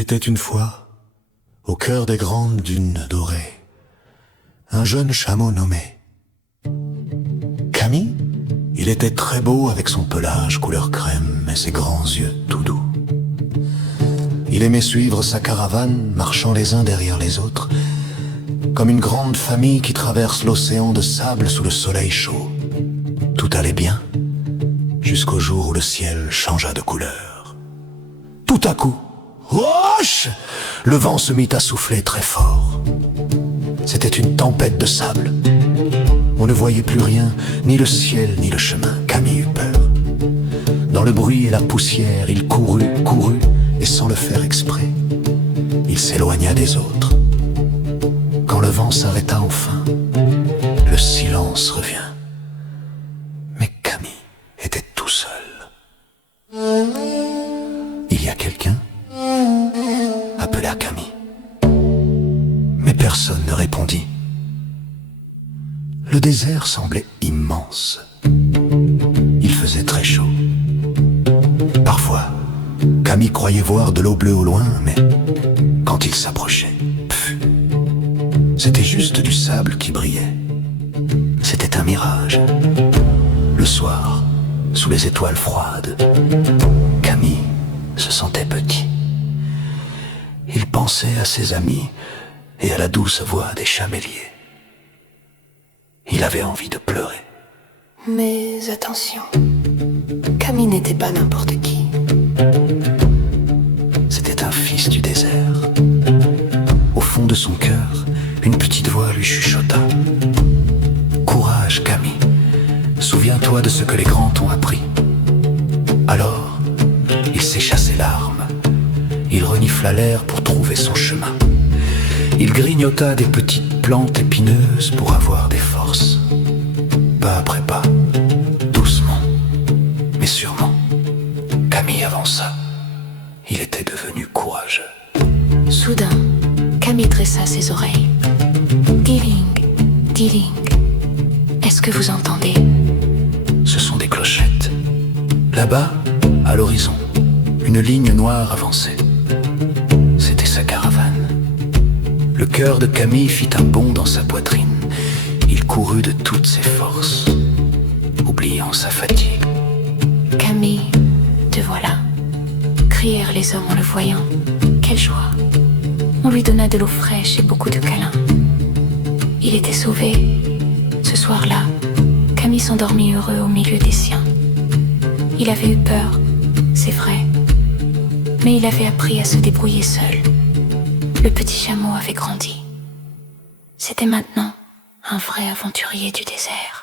était une fois, au cœur des grandes dunes dorées, un jeune chameau nommé Camille. Il était très beau avec son pelage couleur crème et ses grands yeux tout doux. Il aimait suivre sa caravane, marchant les uns derrière les autres, comme une grande famille qui traverse l'océan de sable sous le soleil chaud. Tout allait bien, jusqu'au jour où le ciel changea de couleur. Tout à coup, roche, le vent se mit à souffler très fort. C'était une tempête de sable. On ne voyait plus rien, ni le ciel, ni le chemin. Camille eut peur. Dans le bruit et la poussière, il courut, et sans le faire exprès, il s'éloigna des autres. Quand le vent s'arrêta enfin, le silence revint. Mais Camille était tout seul. Il y a quelqu'un appela Camille. Mais personne ne répondit. Le désert semblait immense. Il faisait très chaud. Parfois, Camille croyait voir de l'eau bleue au loin, mais quand il s'approchait, c'était juste du sable qui brillait. C'était un mirage. Le soir, sous les étoiles froides, Camille se sentait petit. Il pensait à ses amis et à la douce voix des chaméliers. Il avait envie de pleurer. Mais attention, Camille n'était pas n'importe qui. C'était un fils du désert. Au fond de son cœur, une petite voix lui chuchota. Courage, Camille. Souviens-toi de ce que les grands t'ont appris. Alors, il sécha ses larmes. Il renifla l'air pour trouver son chemin. Il grignota des petites plantes épineuses pour avoir des forces. Pas après pas, doucement, mais sûrement, Camille avança. Il était devenu courageux. Soudain, Camille dressa ses oreilles. Diling, diling. Est-ce que vous entendez? Ce sont des clochettes. Là-bas, à l'horizon, une ligne noire avançait. C'était sa caravane. Le cœur de Camille fit un bond dans sa poitrine. Il courut de toutes ses forces, oubliant sa fatigue. Camille, te voilà, crièrent les hommes en le voyant. Quelle joie! On lui donna de l'eau fraîche et beaucoup de câlins. Il était sauvé. Ce soir-là, Camille s'endormit heureux au milieu des siens. Il avait eu peur, c'est vrai, mais il avait appris à se débrouiller seul. Le petit chameau avait grandi. C'était maintenant un vrai aventurier du désert.